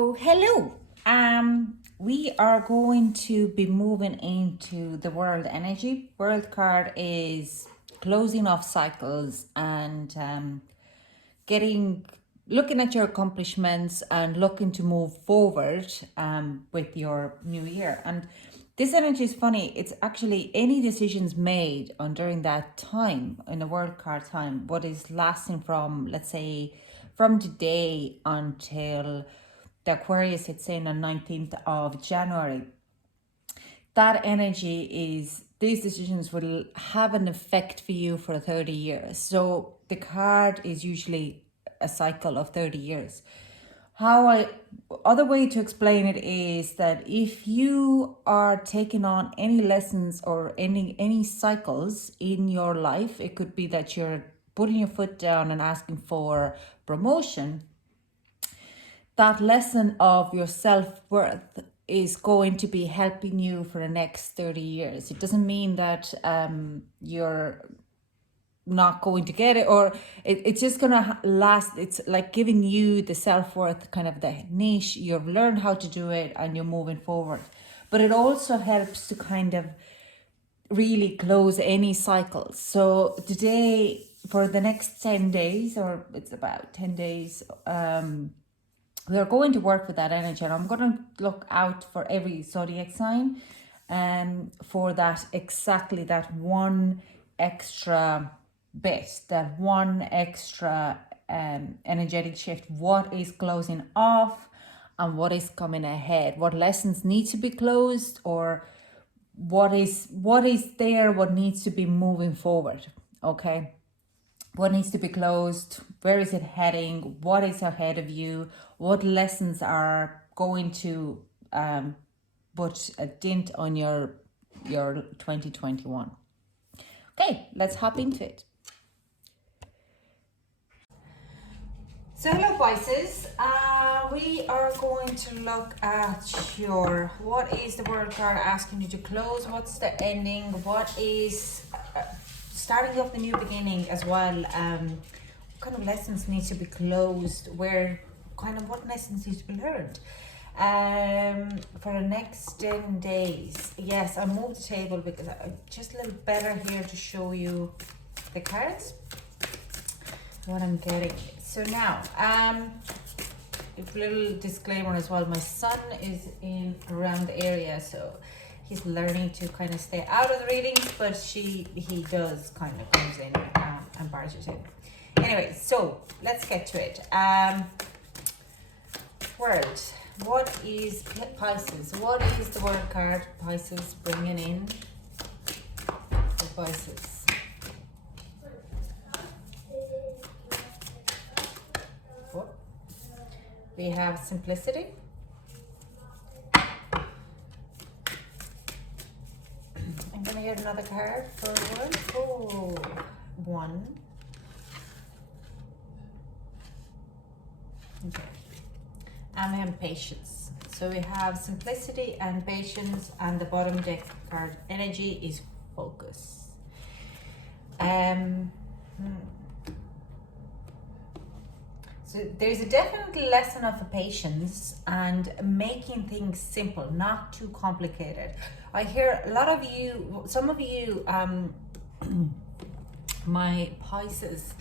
So, hello. We are going to be moving into the world energy. World card is closing off cycles and getting looking at your accomplishments and looking to move forward with your new year. And this energy is funny. It's actually any decisions made on during that time in the world card time, what is lasting from, let's say, from today until the Aquarius hits in on 19th of January. That energy is, these decisions will have an effect for you for 30 years. So the card is usually a cycle of 30 years. Other way to explain it is that if you are taking on any lessons or any cycles in your life, it could be that you're putting your foot down and asking for promotion. That lesson of your self-worth is going to be helping you for the next 30 years. It doesn't mean that you're not going to get it, or it's just gonna last. It's like giving you the self-worth, kind of the niche. You've learned how to do it and you're moving forward. But it also helps to kind of really close any cycles. So today, for the next 10 days, or it's about 10 days, we are going to work with that energy, and I'm going to look out for every zodiac sign for that, exactly that one extra bit, that one extra energetic shift. What is closing off and what is coming ahead? What lessons need to be closed, or what is there, what needs to be moving forward. Okay, what needs to be closed, where is it heading, what is ahead of you, what lessons are going to put a dent on your 2021. Okay, let's hop into it. So hello Pisces, we are going to look at your, what is the world card asking you to close, what's the ending, what is starting off the new beginning as well. What kind of lessons need to be closed, where kind of what lessons need to be learned for the next 10 days. Yes, I moved the table because I just a little better here to show you the cards, what I'm getting. So now, a little disclaimer as well, my son is in around the area, so he's learning to kind of stay out of the readings, but he does kind of comes in and barges in. Anyway, so let's get to it. Word. What is Pisces? What is the word card Pisces bringing in for Pisces? What? We have simplicity. I'm gonna get another card for one. Oh, one. Okay. And we have patience. So we have simplicity and patience, and the bottom deck card energy is focus. So there's a definite lesson of patience and making things simple, not too complicated. I hear a lot of you, some of you, my Pisces,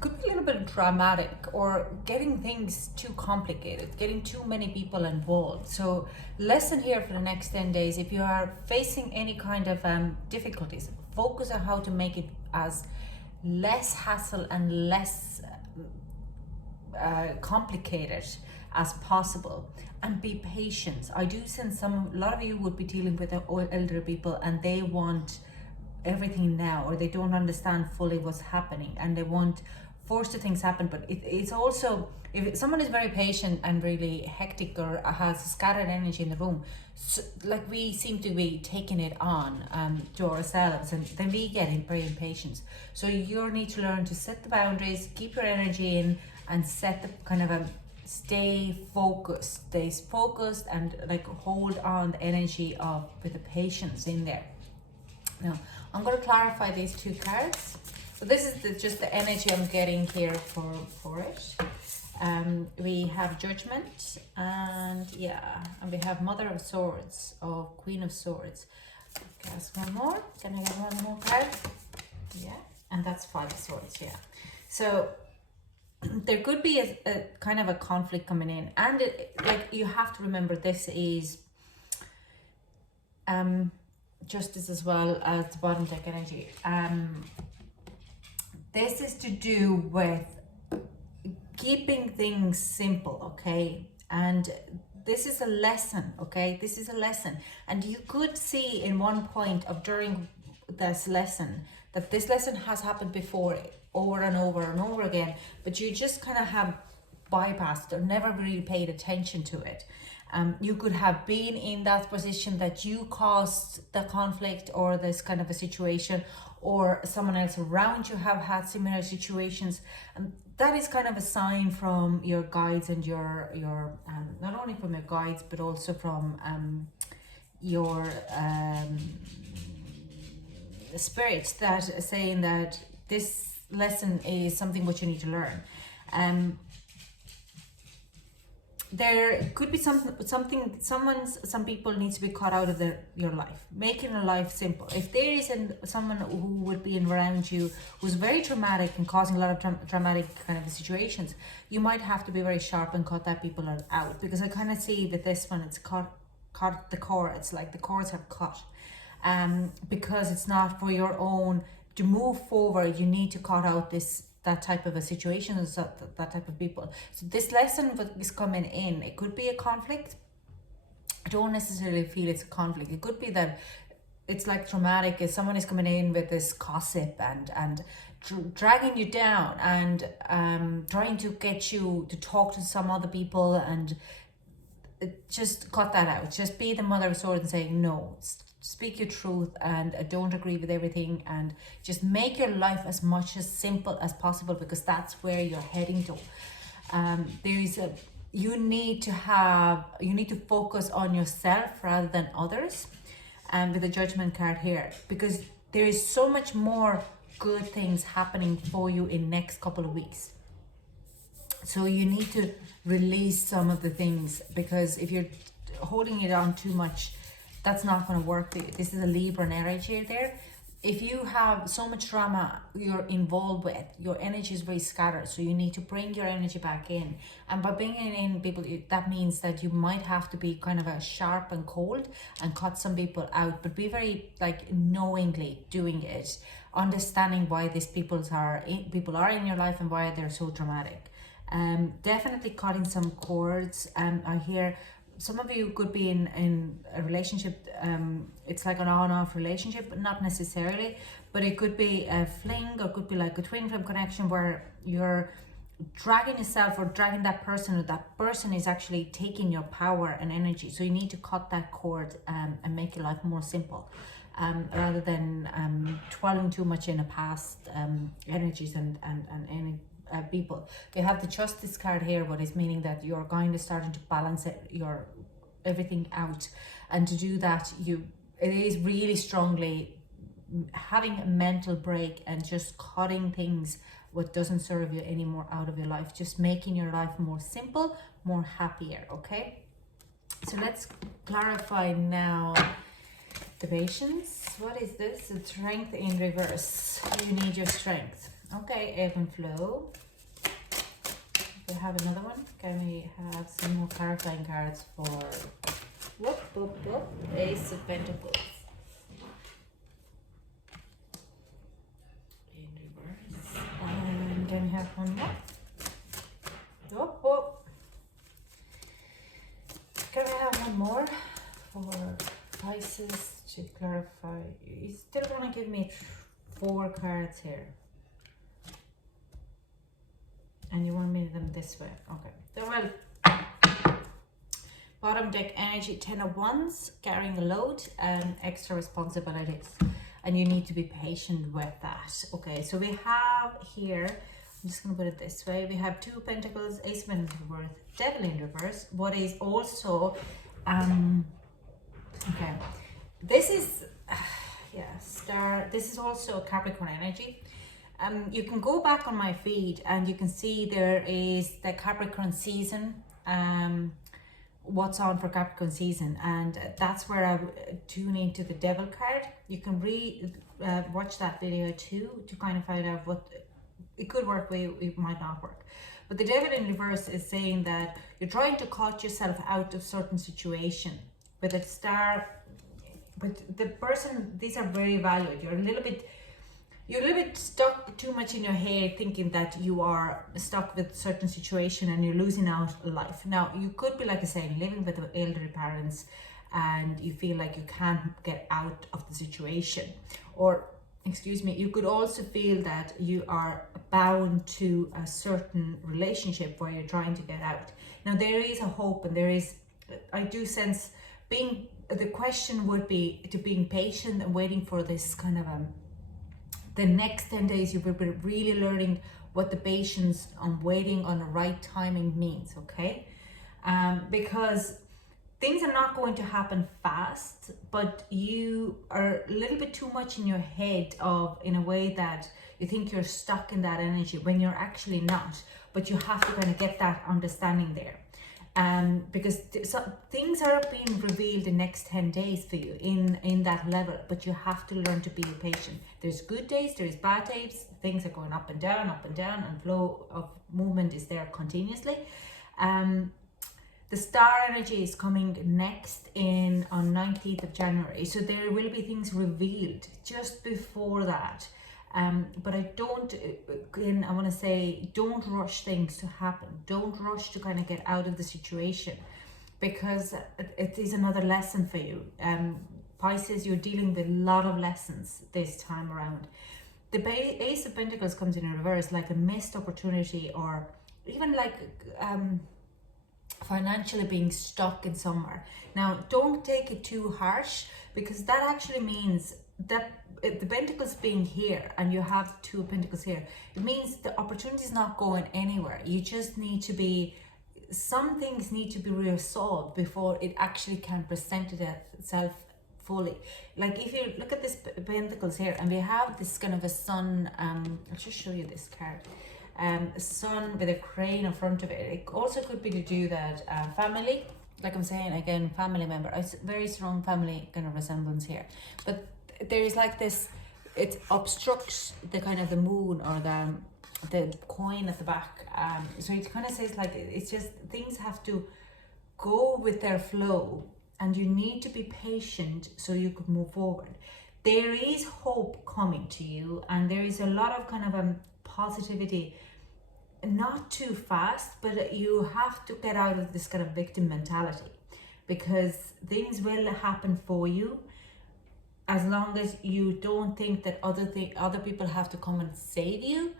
could be a little bit dramatic or getting things too complicated, getting too many people involved. So lesson here for the next 10 days, if you are facing any kind of difficulties, focus on how to make it as less hassle and less complicated as possible, and be patient. I do sense a lot of you would be dealing with elder people and they want everything now, or they don't understand fully what's happening and they want force the things happen. But it's also, if someone is very patient and really hectic or has scattered energy in the room, so, like we seem to be taking it on to ourselves, and then we get very impatient. So you need to learn to set the boundaries, keep your energy in, and set the kind of stay focused, and like hold on the energy of with the patience in there. Now I'm going to clarify these two cards. So this is just the energy I'm getting here for it. We have Judgment, and yeah, and we have Mother of Swords, or Queen of Swords. Guess one more. Can I get one more card? Yeah, and that's Five of Swords. Yeah, so there could be a kind of a conflict coming in, and like you have to remember, this is justice as well as the bottom deck energy. This is to do with keeping things simple, okay? And this is a lesson, okay? This is a lesson, and you could see in one point of during this lesson that this lesson has happened before, over and over and over again, but you just kind of have bypassed or never really paid attention to it. You could have been in that position that you caused the conflict or this kind of a situation, or someone else around you have had similar situations. And that is kind of a sign from your guides and your not only from your guides, but also from your spirits, that saying that this lesson is something what you need to learn. There could be some people need to be cut out of your life, making a life simple. If there isn't someone who would be around you who's very traumatic and causing a lot of dramatic kind of situations, you might have to be very sharp and cut that people out, because I kind of see that this one, it's cut the cord. It's like the cords are cut, because it's not for your own. To move forward, you need to cut out that type of a situation, that type of people. So this lesson is coming in. It could be a conflict. I don't necessarily feel it's a conflict. It could be that it's like traumatic, if someone is coming in with this gossip and dragging you down, and trying to get you to talk to some other people, and just cut that out. Just be the Mother of Swords and say no. Speak your truth, and don't agree with everything, and just make your life as much as simple as possible, because that's where you're heading to. You need to focus on yourself rather than others, and with the Judgment card here, because there is so much more good things happening for you in next couple of weeks. So you need to release some of the things, because if you're holding it on too much, that's not going to work. This is a Libra energy there. If you have so much drama you're involved with, your energy is very scattered. So you need to bring your energy back in. And by bringing in people, that means that you might have to be kind of a sharp and cold and cut some people out, but be very like knowingly doing it, understanding why these people are in your life and why they're so dramatic. Definitely cutting some cords. I hear some of you could be in a relationship, it's like an on-off relationship, but not necessarily, but it could be a fling, or it could be like a twin flame connection where you're dragging yourself or dragging that person, or that person is actually taking your power and energy. So you need to cut that cord and make your life more simple, rather than dwelling too much in a past energies and any people. You have the Justice card here, what is meaning that you're going to start to balance your everything out, and to do that it is really strongly having a mental break and just cutting things what doesn't serve you anymore out of your life, just making your life more simple, more happier. Okay, so let's clarify now the patience. What is this? The Strength in reverse. You need your strength. Okay, ebb and flow. We have another one. Can we have some more clarifying cards for Ace of Pentacles in reverse? And can we have one more? Can we have one more for Pisces to clarify? You still want to give me 4 cards here. And you want me them this way. Okay. So, well, bottom deck energy, 10 of Wands, carrying a load and extra responsibilities. And you need to be patient with that. Okay, so we have here, I'm just going to put it this way. We have 2 Pentacles, Ace of Pentacles in reverse, Devil in reverse. What is also, okay, this is, this is also Capricorn energy. You can go back on my feed and you can see there is the Capricorn season, what's on for Capricorn season, and that's where I tune into the Devil card. You can watch that video too to kind of find out what it could work with, it might not work. But the Devil in reverse is saying that you're trying to cut yourself out of certain situation with a star. But the person, these are very valued. You're a little bit stuck too much in your head, thinking that you are stuck with certain situation and you're losing out on life. Now, you could be, like I say, living with elderly parents and you feel like you can't get out of the situation. Or, excuse me, you could also feel that you are bound to a certain relationship where you're trying to get out. Now, there is a hope, and I do sense the question would be to being patient and waiting for this kind of the next 10 days. You will be really learning what the patience on waiting on the right timing means, okay? Because things are not going to happen fast, but you are a little bit too much in your head in a way that you think you're stuck in that energy when you're actually not, but you have to kind of get that understanding there. Because things are being revealed the next 10 days for you in that level, but you have to learn to be patient. There's good days, there's bad days, things are going up and down, and flow of movement is there continuously. The star energy is coming next on 19th of January, so there will be things revealed just before that. But I want to say, don't rush things to happen. Don't rush to kind of get out of the situation, because it is another lesson for you. Pisces, you're dealing with a lot of lessons this time around. The Ace of Pentacles comes in reverse, like a missed opportunity, or even like financially being stuck in somewhere. Now, don't take it too harsh, because that actually means that the Pentacles being here and you have Two of Pentacles here, it means the opportunity is not going anywhere. You just need to some things need to be resolved before it actually can present itself fully. Like if you look at this Pentacles here, and we have this kind of a sun, I'll just show you this card. Sun with a crane in front of it. It also could be to do that family, like I'm saying again, family member. It's very strong family kind of resemblance here, but there is like this, it obstructs the kind of the moon or the coin at the back. So it kind of says like, it's just things have to go with their flow, and you need to be patient so you could move forward. There is hope coming to you, and there is a lot of kind of positivity, not too fast, but you have to get out of this kind of victim mentality, because things will happen for you as long as you don't think that other people have to come and save you.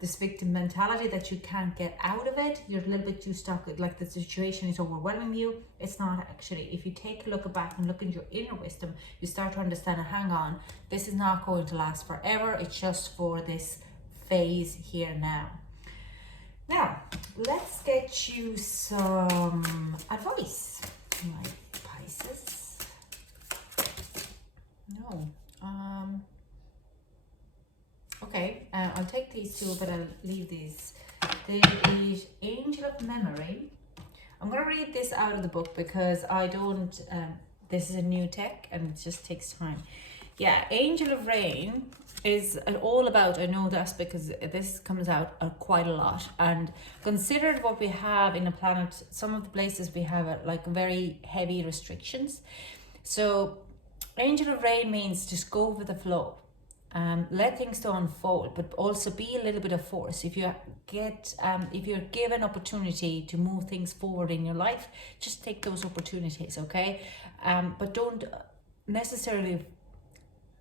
This victim mentality that you can't get out of it, you're a little bit too stuck, like the situation is overwhelming you. It's not actually. If you take a look back and look into your inner wisdom, you start to understand, hang on, this is not going to last forever. It's just for this phase here now. Now, let's get you some advice, my Pisces. No. Okay, I'll take these two, but I'll leave these. There is Angel of Memory. I'm going to read this out of the book because I don't, this is a new tech and it just takes time. Yeah, Angel of Rain is all about, I know this because this comes out quite a lot, and considered what we have in the planet, some of the places we have like very heavy restrictions. So Angel of Rain means just go with the flow. Let things to unfold, but also be a little bit of force. If you if you're given opportunity to move things forward in your life, just take those opportunities, okay? But don't necessarily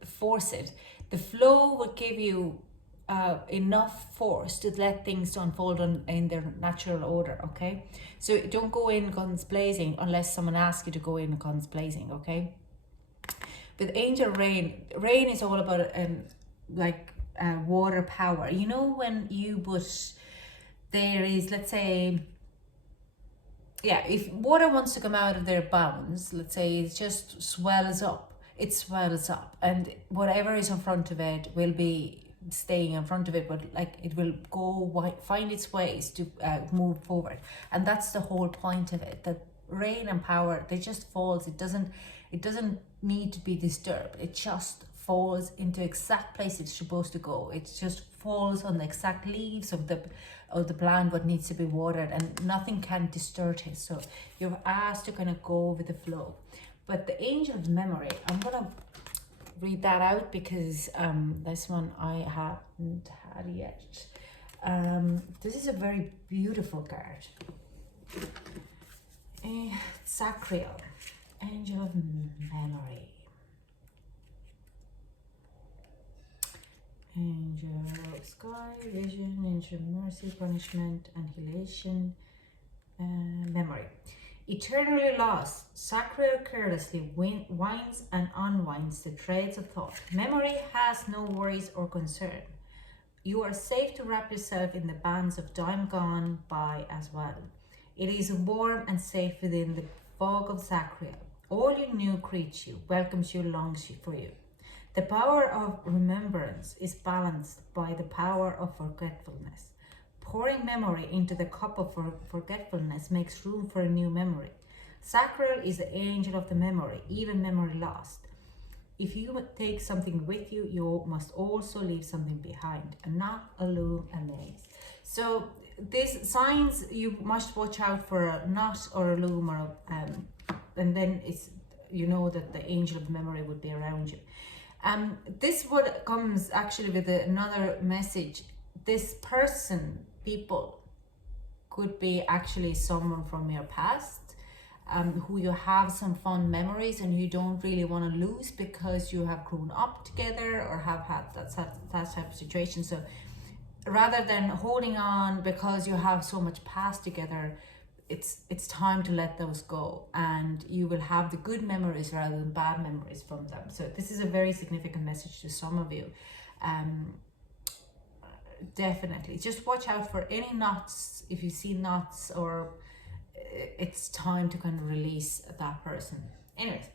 force it. The flow will give you enough force to let things to unfold in their natural order, okay? So don't go in guns blazing unless someone asks you to go in guns blazing, okay? With Angel Rain, rain is all about water power. You know, when you put, there is, let's say, yeah, if water wants to come out of their bounds, let's say it just swells up, it swells up, and whatever is in front of it will be staying in front of it, but like it will go find its ways to move forward. And that's the whole point of it, that rain and power, they just falls. It doesn't need to be disturbed. It just falls into exact place it's supposed to go. It just falls on the exact leaves of the plant what needs to be watered, and nothing can disturb it. So you're asked to kind of go with the flow. But the angel of memory, I'm gonna read that out because this one I haven't had yet. This is a very beautiful card. Sacriel, angel of memory. Angel of sky, vision, angel of mercy, punishment, annihilation, memory. Eternally lost, Sacriel carelessly winds and unwinds the threads of thought. Memory has no worries or concern. You are safe to wrap yourself in the bands of time gone by as well. It is warm and safe within the fog of Sacriel. All you knew greets you, welcomes you, longs for you. The power of remembrance is balanced by the power of forgetfulness. Pouring memory into the cup of forgetfulness makes room for a new memory. Sacriel is the angel of the memory, even memory lost. If you take something with you, you must also leave something behind, a knot, a loom, a maze. So these signs, you must watch out for a knot or a loom, or and then it's, you know that the angel of memory would be around you. This what comes actually with another message. This person, people, could be actually someone from your past, who you have some fond memories and you don't really want to lose because you have grown up together or have had that type of situation. So rather than holding on because you have so much past together, it's time to let those go, and you will have the good memories rather than bad memories from them. So this is a very significant message to some of you. Definitely just watch out for any knots. If you see knots, or it's time to kind of release that person. Anyways,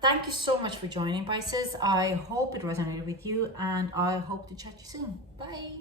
thank you so much for joining, Pisces. I hope it resonated with you, and I hope to chat to you soon. Bye.